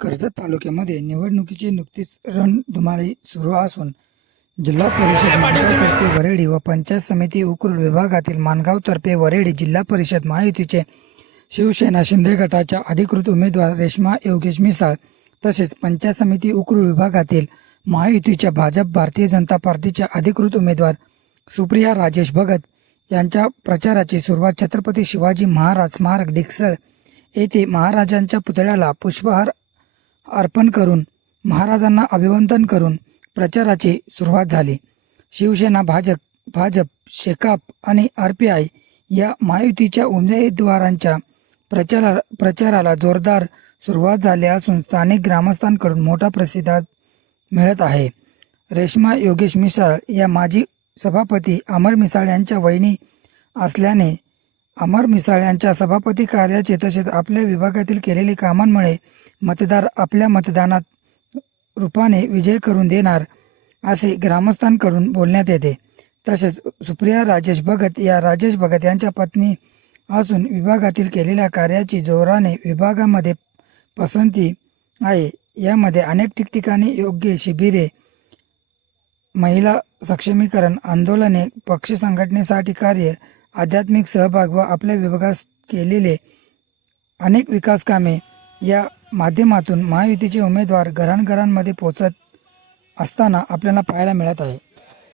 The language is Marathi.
कर्जत तालुक्यामध्ये निवडणुकीची नुकतीच रणधुमाळी सुरू असून जिल्हा परिषद माणगाव-तर्फे वरेडी व पंचायत समिती उकरूल विभागातील माणगाव-तर्फे वरेडी जिल्हा परिषद महायुतीचे शिवसेना शिंदे गटाच्या अधिकृत उमेदवार रेश्मा योगेश मिसाळ तसेच पंचायत समिती उकरूल विभागातील महायुतीच्या भाजप भारतीय जनता पार्टीच्या अधिकृत उमेदवार सुप्रिया राजेश भगत यांच्या प्रचाराची सुरुवात छत्रपती शिवाजी महाराज स्मारक डिकसळ येथे महाराजांच्या पुतळ्याला पुष्पहार अर्पण करून महाराजांना अभिवादन करून प्रचाराची सुरुवात झाली। शिवसेना, भाजप, शेकाप आणि RPI या महायुतीच्या उमेदवारांच्या प्रचाराला जोरदार सुरुवात झाली असून स्थानिक ग्रामस्थांकडून मोठा प्रतिसाद मिळत आहे। रेश्मा योगेश मिसाळ या माजी सभापती अमर मिसाळ यांच्या वहिनी असल्याने अमर मिसाळ यांच्या सभापती कार्याचे तसेच आपल्या विभागातील केलेल्या कामांमुळे मतदार आपल्या मतदानात रूपाने विजय करून देणार असे ग्रामस्थांकडून बोलण्यात येते। तसेच सुप्रिया राजेश भगत या राजेश भगत यांच्या पत्नी असून विभागातील केलेल्या कार्याची जोराने विभागामध्ये पसंती आहे। यामध्ये अनेक ठिकठिकाणी योग्य शिबिरे, महिला सक्षमीकरण आंदोलने, पक्ष संघटनेसाठी कार्य, आध्यात्मिक सहभाग व आपल्या विभागात केलेले अनेक विकास कामे या माध्यमातून महायुतीचे उमेदवार घरांघरांमध्ये पोहोचत असताना आपल्याला पाहायला मिळत आहे।